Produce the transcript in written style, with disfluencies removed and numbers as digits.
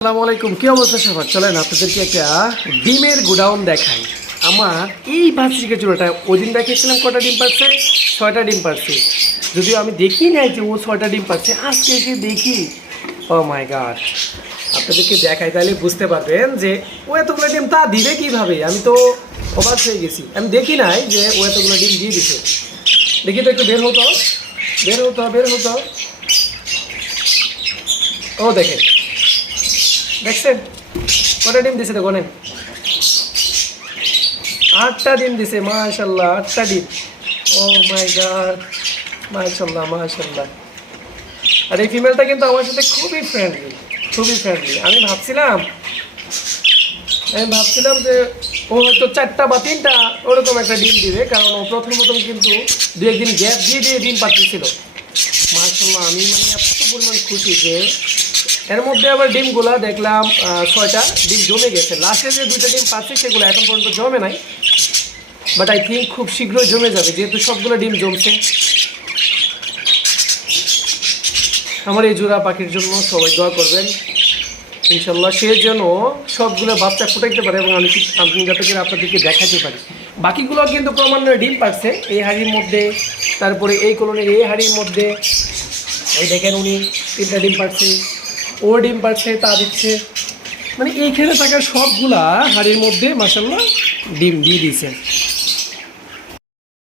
আসসালামু আলাইকুম, কি অবস্থা সবার? চলেন আপনাদেরকে একটা ডিমের গোডাউন দেখাই। আমার এই বাচ্চিকে চুলোটা ওই দিন দেখিয়েছিলাম কটা ডিম পারছে, 6টা ডিম পারছে। যদিও আমি দেখি নাই যে ও 6টা ডিম পারছে, আজকে এসে দেখি ও মাই গড। আপনাদেরকে দেখাই তাহলে বুঝতে পারবেন যে ও এতগুলো ডিম তা দিবে কীভাবে। আমি তো অবাক হয়ে গেছি, আমি দেখি নাই যে ও এতগুলো ডিম দিয়ে দিছে। দেখি তো একটু বের হতো, বের হতো, বের হতো। ও দেখেন, দেখছেন কটা ডিম দিছে? দেখো নেন, 8টা ডিম দিছে। মাশাল্লাহ, 8টা ডিম। ও মাই গড, মাশাল্লাহ মাশাল্লাহ। আর এই ফিমেলটা কিন্তু আমার সাথে খুবই ফ্রেন্ডলি, খুবই ফ্রেন্ডলি। আমি ভাবছিলাম যে ও হয়তো 4টা বা 3টা ওরকম একটা ডিম দিবে, কারণ ও প্রথম কিন্তু 2 একদিন গ্যাপ দিয়ে দিয়ে ডিম পাচ্ছিল। মাশাল্লাহ, আমি এত পরিমাণ খুশি যে এর মধ্যে আবার ডিমগুলা দেখলাম 6টা ডিম জমে গেছে। লাস্টে যে 2টা ডিম পাচ্ছি সেগুলো এখন পর্যন্ত জমে নাই, বাট আই থিঙ্ক খুব শীঘ্রই জমে যাবে, যেহেতু সবগুলো ডিম জমছে। আমার এই জোড়া পাখির জন্য সবাই দোয়া করবেন, ইনশাল্লাহ সে যেন সবগুলো বাচ্চা ফুটাইতে পারে এবং আমি যাতে করে আপনাদেরকে দেখাতে পারি। বাকিগুলো কিন্তু ক্রমান্বয়ে ডিম পাচ্ছে এই হাড়ির মধ্যে, তারপরে এই কলোনির এই হাড়ির মধ্যে। ওই দেখেন উনি 3টা ডিম পাচ্ছে, ও ডিম পাচ্ছে, তা দিচ্ছে। এইখানে থাকা সবগুলা হাড়ির মধ্যে মাশাল্লাহ ডিম দিয়ে দিয়েছে।